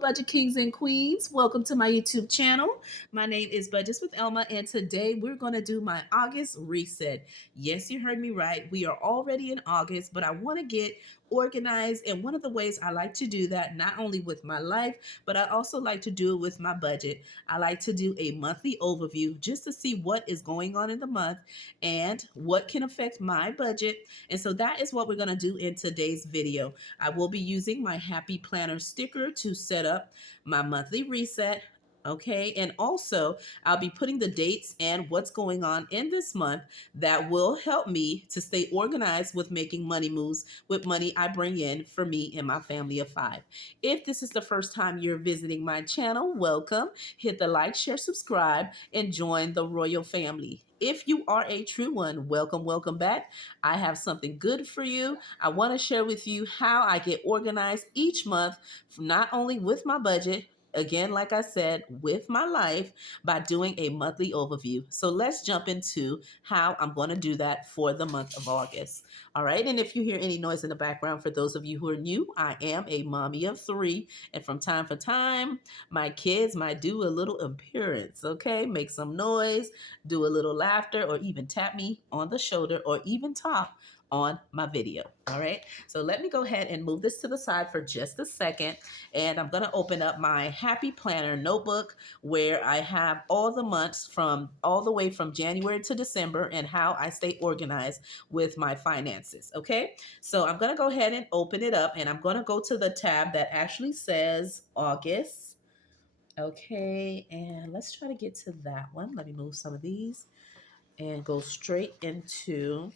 Budget Kings and Queens. Welcome to my YouTube channel. My name is Budgets with Elma, and today we're going to do my August reset. Yes, you heard me right. We are already in August, but I want to get organized. And one of the ways I like to do that, not only with my life, but I also like to do it with my budget. I like to do a monthly overview just to see what is going on in the month and what can affect my budget. And so that is what we're going to do in today's video. I will be using my Happy Planner sticker to set up my monthly reset. Okay, and also I'll be putting the dates and what's going on in this month that will help me to stay organized with making money moves with money I bring in for me and my family of 5. If this is the first time you're visiting my channel, welcome. Hit the like, share, subscribe, and join the royal family. If you are a true one, welcome, welcome back. I have something good for you. I want to share with you how I get organized each month, not only with my budget, again, like I said, with my life by doing a monthly overview. So let's jump into how I'm going to do that for the month of August. All right. And if you hear any noise in the background, for those of you who are new, I am a mommy of 3. And from time to time, my kids might do a little appearance. Okay. Make some noise, do a little laughter, or even tap me on the shoulder, or even talk on my video. All right. So let me go ahead and move this to the side for just a second. And I'm going to open up my Happy Planner notebook where I have all the months from all the way from January to December and how I stay organized with my finances. Okay. So I'm going to go ahead and open it up, and I'm going to go to the tab that actually says August. Okay. And let's try to get to that one. Let me move some of these and go straight into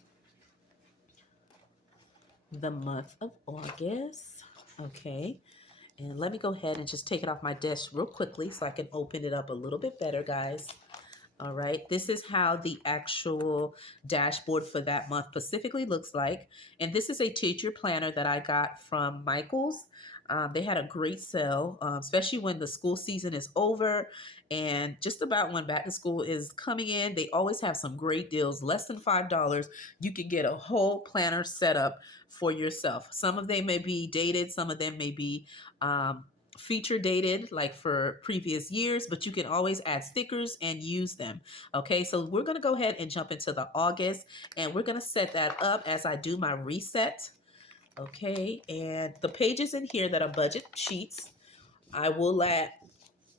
the month of August. Okay. And let me go ahead and just take it off my desk real quickly so I can open it up a little bit better, guys. All right. This is how the actual dashboard for that month specifically looks like. And this is a teacher planner that I got from Michael's. They had a great sale, especially when the school season is over and just about when back to school is coming in. They always have some great deals, less than $5. You can get a whole planner set up for yourself. Some of them may be dated, some of them may be feature dated like for previous years, but you can always add stickers and use them. Okay, so we're going to go ahead and jump into the August, and we're going to set that up as I do my reset. Okay, and the pages in here that are budget sheets, I will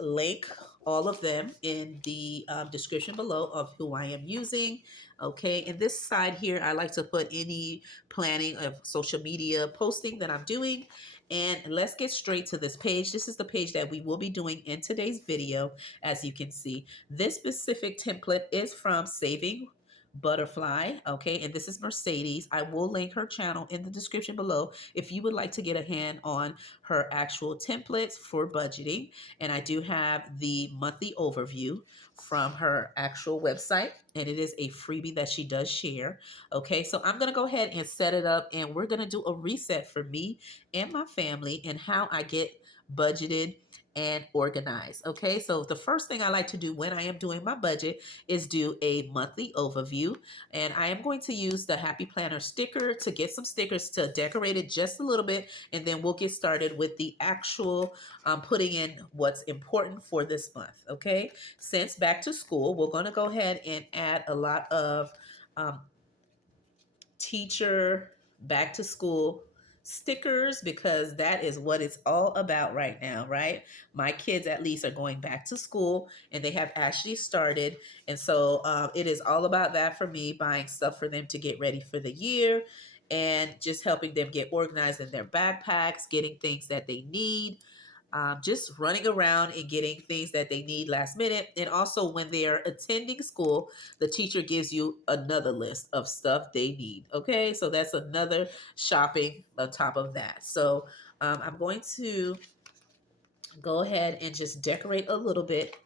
link all of them in the description below of who I am using. Okay, and this side here, I like to put any planning of social media posting that I'm doing. And let's get straight to this page. This is the page that we will be doing in today's video. As you can see, this specific template is from Saving Butterfly. Okay, and this is Mercedes. I will link her channel in the description below if you would like to get a hand on her actual templates for budgeting. And I do have the monthly overview from her actual website, and it is a freebie that she does share. Okay, so I'm going to go ahead and set it up, and we're going to do a reset for me and my family and how I get budgeted and organized. Okay, so the first thing I like to do when I am doing my budget is do a monthly overview, and I am going to use the Happy Planner sticker to get some stickers to decorate it just a little bit, and then we'll get started with the actual putting in what's important for this month. Okay, since back to school, we're going to go ahead and add a lot of teacher back to school stickers, because that is what it's all about right now, right? My kids at least are going back to school, and they have actually started. And so it is all about that for me, buying stuff for them to get ready for the year and just helping them get organized in their backpacks, getting things that they need, just running around and getting things that they need last minute. And also when they're attending school, the teacher gives you another list of stuff they need. Okay, so that's another shopping on top of that. So I'm going to go ahead and just decorate a little bit,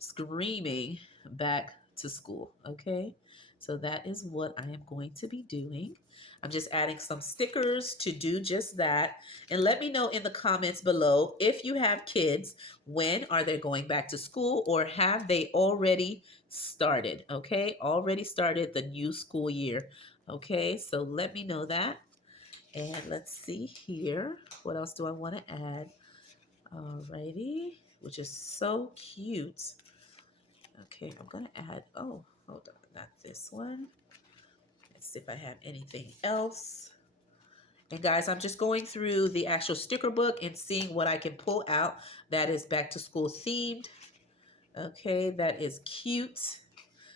screaming back to school. Okay, so that is what I am going to be doing. I'm just adding some stickers to do just that. And let me know in the comments below if you have kids, when are they going back to school, or have they already started? Okay, already started the new school year. Okay, so let me know that. And let's see here. What else do I want to add? Alrighty, which is so cute. Okay, I'm gonna add, oh, hold on, not this one. Let's see if I have anything else. And guys, I'm just going through the actual sticker book and seeing what I can pull out that is back to school themed. Okay, that is cute.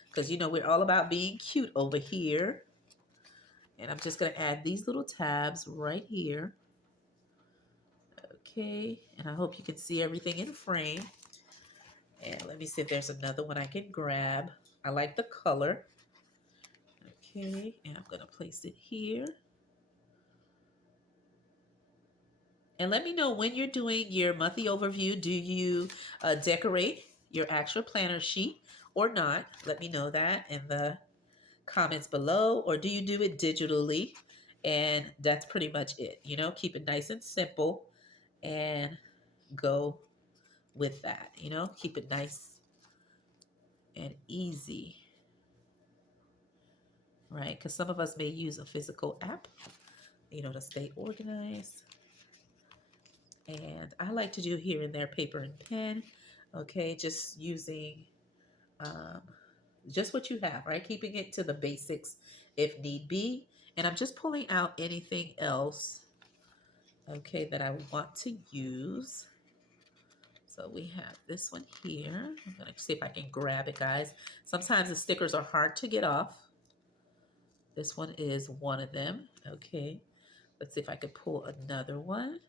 Because you know we're all about being cute over here. And I'm just gonna add these little tabs right here. Okay, and I hope you can see everything in frame. And let me see if there's another one I can grab. I like the color. Okay, and I'm gonna place it here. And let me know when you're doing your monthly overview, do you decorate your actual planner sheet or not? Let me know that in the comments below. Or do you do it digitally? And that's pretty much it. You know, keep it nice and simple and go with that. You know, keep it nice and easy, right? Because some of us may use a physical app, you know, to stay organized. And I like to do here and there paper and pen, okay, just using um, just what you have, right? Keeping it to the basics if need be. And I'm just pulling out anything else, okay, that I want to use. So we have this one here. I'm gonna see if I can grab it, guys. Sometimes the stickers are hard to get off. This one is one of them, okay. Let's see if I can pull another one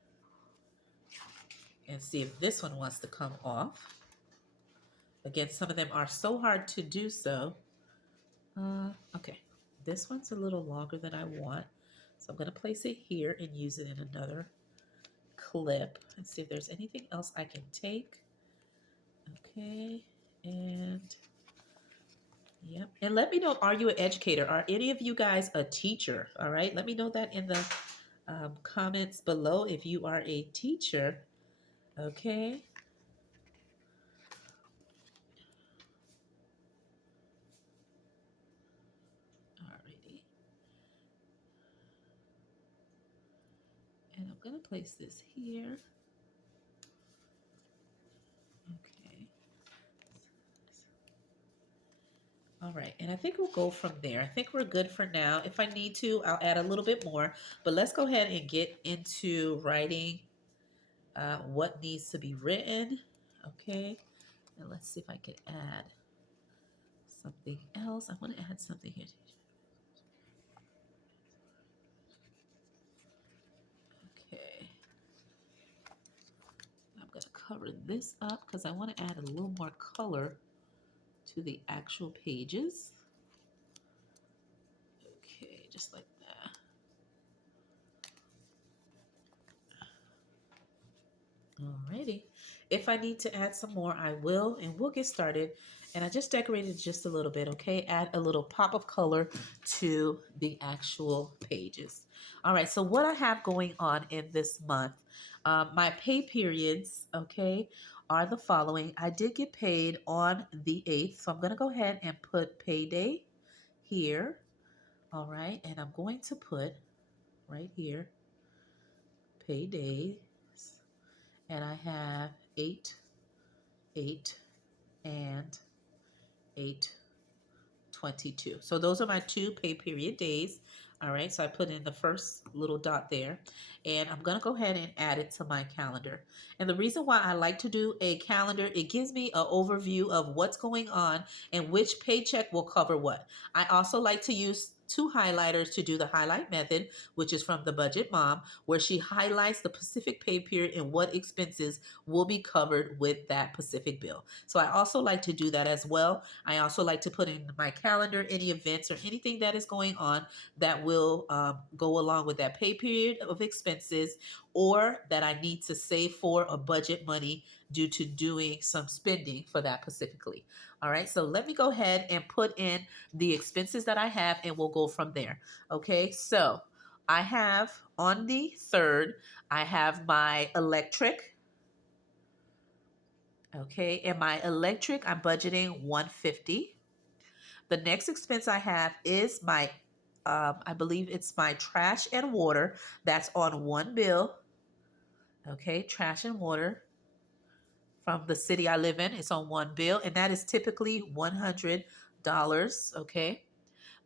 and see if this one wants to come off. Again, some of them are so hard to do so. Okay, this one's a little longer than I want. So I'm gonna place it here and use it in another clip and see if there's anything else I can take. Okay, and yep. And let me know, are you an educator? Are any of you guys a teacher? All right, let me know that in the comments below if you are a teacher. Okay. Alrighty. And I'm gonna place this here. Okay. All right, and I think we'll go from there. I think we're good for now. If I need to, I'll add a little bit more, but let's go ahead and get into writing what needs to be written. Okay, and let's see if I can add something else. I want to add something here. Okay, I'm going to cover this up because I want to add a little more color to the actual pages. Okay, just like that. Alrighty. If I need to add some more, I will, and we'll get started. And I just decorated just a little bit, okay? Add a little pop of color to the actual pages. All right, so what I have going on in this month, my pay periods, okay, are the following. I did get paid on the 8th, so I'm going to go ahead and put payday here. All right, and I'm going to put right here, paydays. And I have 8, 8, and 8/22. So those are my 2 pay period days. All right, so I put in the first little dot there, and I'm gonna go ahead and add it to my calendar. And the reason why I like to do a calendar, it gives me an overview of what's going on and which paycheck will cover what. I also like to use 2 highlighters to do the highlight method, which is from the Budget Mom, where she highlights the specific pay period and what expenses will be covered with that specific bill. So I also like to do that as well. I also like to put in my calendar any events or anything that is going on that will go along with that pay period of expenses, or that I need to save for or budget money due to doing some spending for that specifically. All right, so let me go ahead and put in the expenses that I have and we'll go from there. Okay, so I have on the 3rd, I have my electric. Okay, and my electric, I'm budgeting $150. The next expense I have is my, I believe it's my trash and water. That's on one bill. Okay, trash and water. from the city I live in. It's on one bill, and that is typically $100. Okay.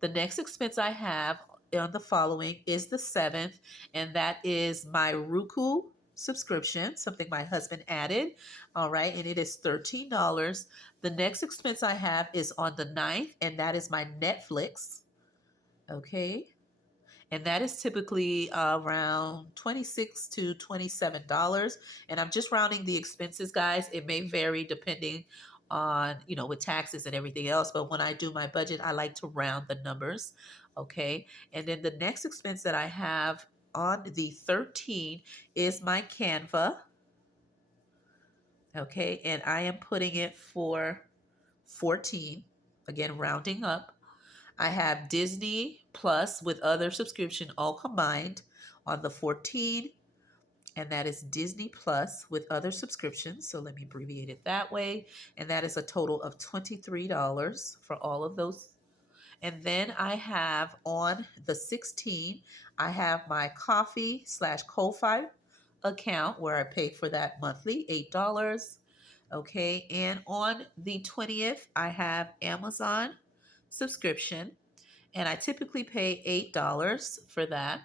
The next expense I have on the following is the seventh, and that is my Roku subscription, something my husband added. All right, and it is $13. The next expense I have is on the ninth, and that is my Netflix. Okay. And that is typically around $26 to $27. And I'm just rounding the expenses, guys. It may vary depending on, with taxes and everything else. But when I do my budget, I like to round the numbers. Okay. And then the next expense that I have on the 13 is my Canva. Okay. And I am putting it for 14. Again, rounding up. I have Disney Plus with other subscription all combined on the 14, and that is Disney Plus with other subscriptions. So let me abbreviate it that way. And that is a total of $23 for all of those. And then I have on the 16, I have my Coffee/Ko-Fi account where I pay for that monthly, $8. Okay. And on the 20th, I have Amazon subscription, and I typically pay $8 for that.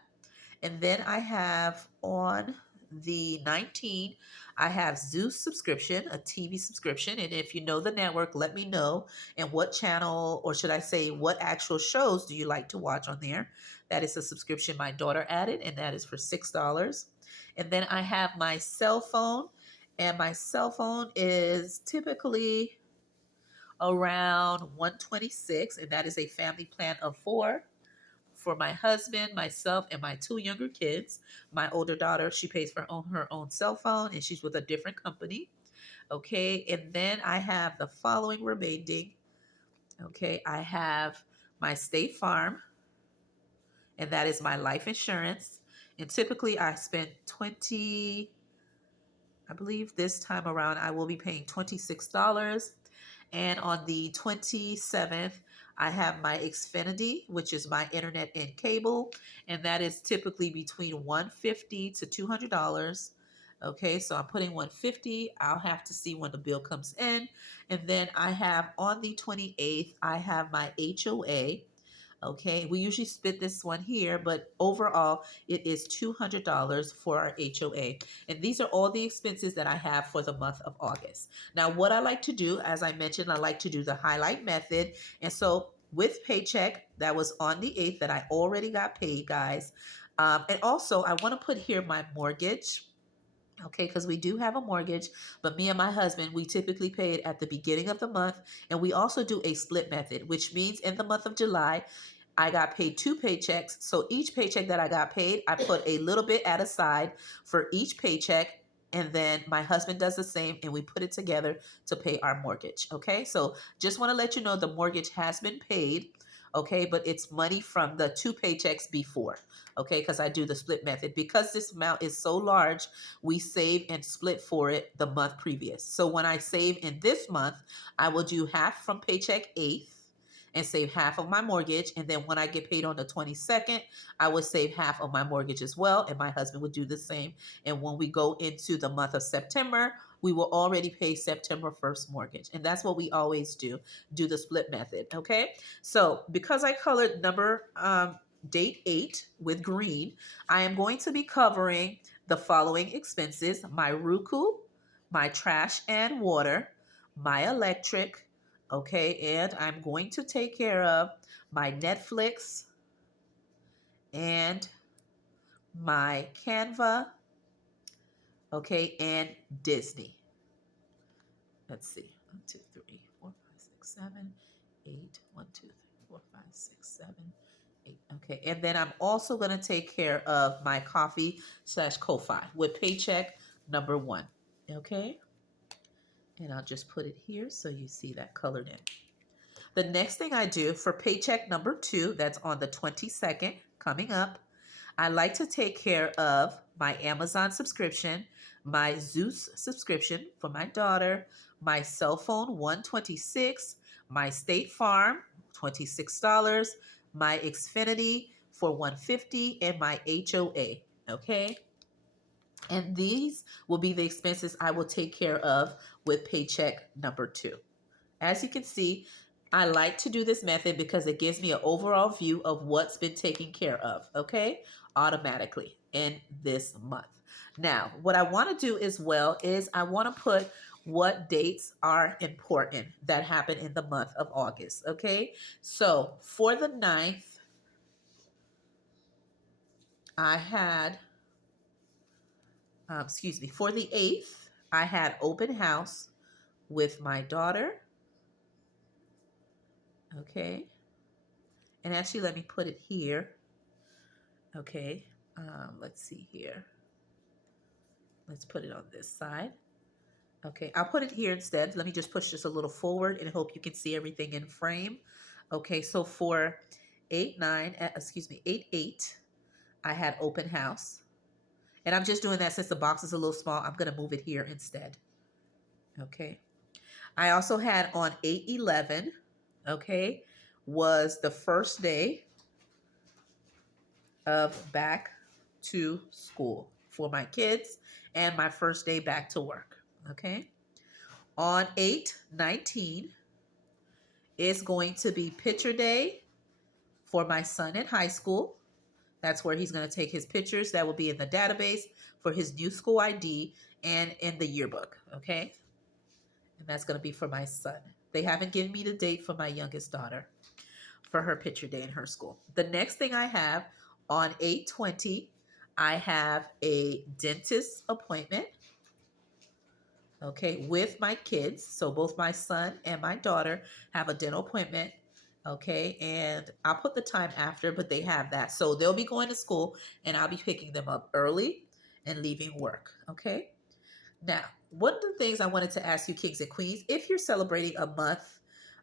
And then I have on the 19th, I have Zeus subscription, a TV subscription. And if you know the network, let me know. And what channel, or should I say, what actual shows do you like to watch on there? That is a subscription my daughter added, and that is for $6. And then I have my cell phone, and my cell phone is typically around 126, and that is a family plan of 4 for my husband, myself, and my 2 younger kids. My older daughter, she pays for her own cell phone, and she's with a different company. Okay, and then I have the following remaining. Okay, I have my State Farm, and that is my life insurance. And typically I spend 20, I believe this time around I will be paying $26. And on the 27th, I have my Xfinity, which is my internet and cable, and that is typically between $150 to $200. Okay, so I'm putting $150. I'll have to see when the bill comes in. And then I have on the 28th, I have my HOA. Okay, we usually split this one here, but overall it is $200 for our HOA. And these are all the expenses that I have for the month of August. Now, what I like to do, as I mentioned, I like to do the highlight method. And so with paycheck, that was on the 8th that I already got paid, guys. And also I want to put here my mortgage. Okay, because we do have a mortgage, but me and my husband, we typically pay it at the beginning of the month. And we also do a split method, which means in the month of July, I got paid 2 paychecks. So each paycheck that I got paid, I put a little bit at a side for each paycheck. And then my husband does the same, and we put it together to pay our mortgage. Okay, so just want to let you know the mortgage has been paid. Okay, but it's money from the 2 paychecks before. Okay, because I do the split method. Because this amount is so large, we save and split for it the month previous. So when I save in this month, I will do half from paycheck 8th and save half of my mortgage. And then when I get paid on the 22nd, I will save half of my mortgage as well. And my husband would do the same. And when we go into the month of September, we will already pay September 1st mortgage. And that's what we always do the split method. Okay. So because I colored date 8 with green, I am going to be covering the following expenses: my Roku, my trash and water, my electric. Okay, and I'm going to take care of my Netflix and my Canva, okay, and Disney. Let's see. 1, 2, 3, 4, 5, 6, 7, 8. 1, 2, 3, 4, 5, 6, 7, 8. Okay, and then I'm also going to take care of my Coffee/Ko-Fi with paycheck number 1. Okay, and I'll just put it here so you see that colored in. The next thing I do for paycheck number 2, that's on the 22nd, coming up, I like to take care of my Amazon subscription, my Zeus subscription for my daughter, my cell phone, $126, my State Farm, $26, my Xfinity for $150, and my HOA. Okay. And these will be the expenses I will take care of with paycheck number 2. As you can see, I like to do this method because it gives me an overall view of what's been taken care of, okay, automatically in this month. Now, what I want to do as well is I want to put what dates are important that happen in the month of August, okay? So for the 9th, I had, for the 8th, I had open house with my daughter, okay? And actually, let me put it here. Okay, let's see here. Let's put it on this side. Okay, I'll put it here instead. Let me just push this a little forward and hope you can see everything in frame. Okay, so for 8-8, I had open house. And I'm just doing that since the box is a little small. I'm going to move it here instead. Okay. I also had on 8-11, okay, was the first day of back to school for my kids and my first day back to work, okay? On 8-19 is going to be picture day for my son in high school. That's where he's going to take his pictures. That will be in the database for his new school ID and in the yearbook, okay? And that's going to be for my son. They haven't given me the date for my youngest daughter for her picture day in her school. The next thing I have on 8-20, I have a dentist appointment, okay, with my kids. So both my son and my daughter have a dental appointment, okay, and I'll put the time after, but they have that. So they'll be going to school and I'll be picking them up early and leaving work, okay? Now, one of the things I wanted to ask you, kings and queens, if you're celebrating a month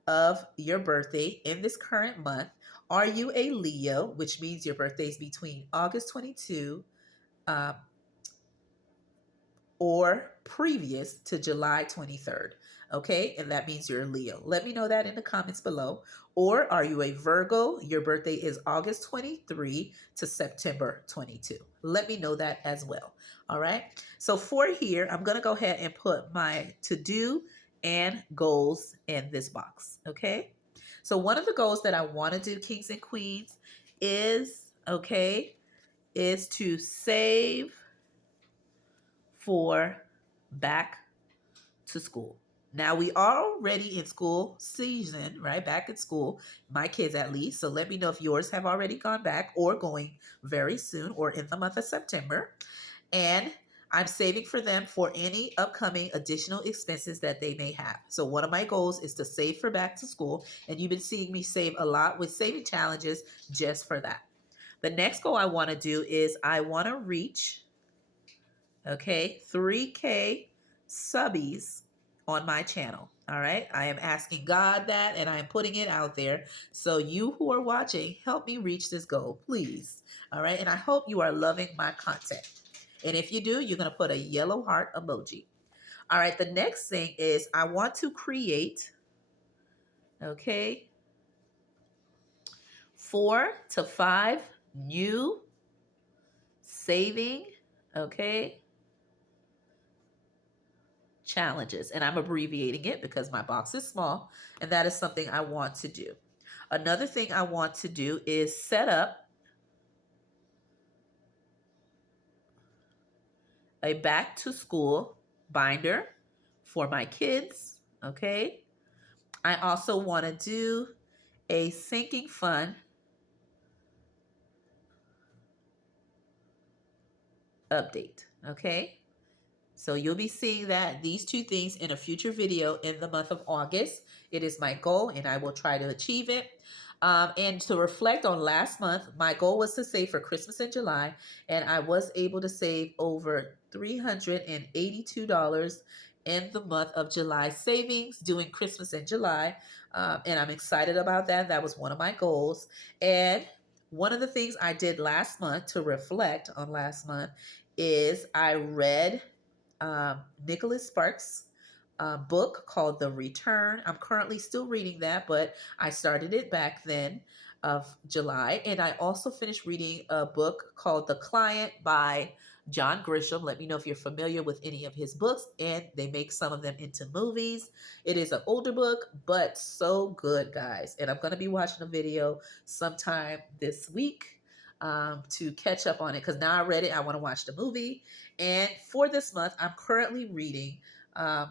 of your birthday in this current month, are you a Leo, which means your birthday is between August 22 um, or previous to July 23rd? Okay, and that means you're a Leo. Let me know that in the comments below. Or are you a Virgo? Your birthday is August 23 to September 22. Let me know that as well. All right, so for here, I'm going to go ahead and put my to-do and goals in this box. Okay, so one of the goals that I want to do, kings and queens, is, okay, is to save for back to school. Now we are already in school season, right? Back at school, my kids at least. So let me know if yours have already gone back or going very soon or in the month of September. And I'm saving for them for any upcoming additional expenses that they may have. So one of my goals is to save for back to school. And you've been seeing me save a lot with saving challenges just for that. The next goal I want to do is I want to reach, okay, 3K subbies on my channel. All right. I am asking God that and I am putting it out there. So you who are watching, help me reach this goal, please. All right. And I hope you are loving my content. And if you do, you're going to put a yellow heart emoji. All right. The next thing is I want to create, okay, 4 to 5 new saving, okay, challenges. And I'm abbreviating it because my box is small, and that is something I want to do. Another thing I want to do is set up a back to school binder for my kids, okay? I also want to do a sinking fund update, okay? So you'll be seeing that these two things in a future video in the month of August. It is my goal and I will try to achieve it. And to reflect on last month, my goal was to save for Christmas in July, and I was able to save over $382 in the month of July savings doing Christmas in July. And I'm excited about that. That was one of my goals. And one of the things I did last month to reflect on last month is I read Nicholas Sparks' book called The Return. I'm currently still reading that, but I started it back then of July. And I also finished reading a book called The Client by John Grisham. Let me know if you're familiar with any of his books, and they make some of them into movies. It is an older book, but so good, guys. And I'm going to be watching a video sometime this week to catch up on it, because now I read it, I want to watch the movie. And for this month, I'm currently reading um,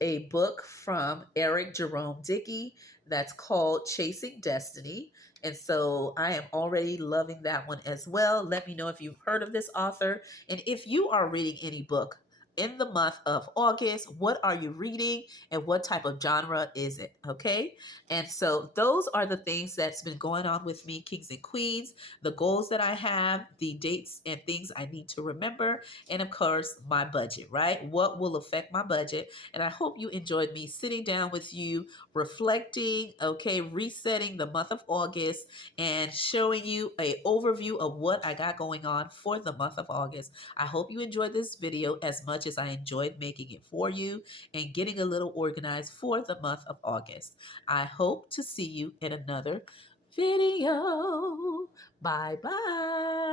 a book from Eric Jerome Dickey that's called Chasing Destiny. And so I am already loving that one as well. Let me know if you've heard of this author. And if you are reading any book in the month of August, what are you reading and what type of genre is it? Okay. And so those are the things that's been going on with me, kings and queens, the goals that I have, the dates and things I need to remember, and of course, my budget, right? What will affect my budget? And I hope you enjoyed me sitting down with you, reflecting, okay, resetting the month of August and showing you an overview of what I got going on for the month of August. I hope you enjoyed this video as much as I enjoyed making it for you and getting a little organized for the month of August. I hope to see you in another video. Bye bye.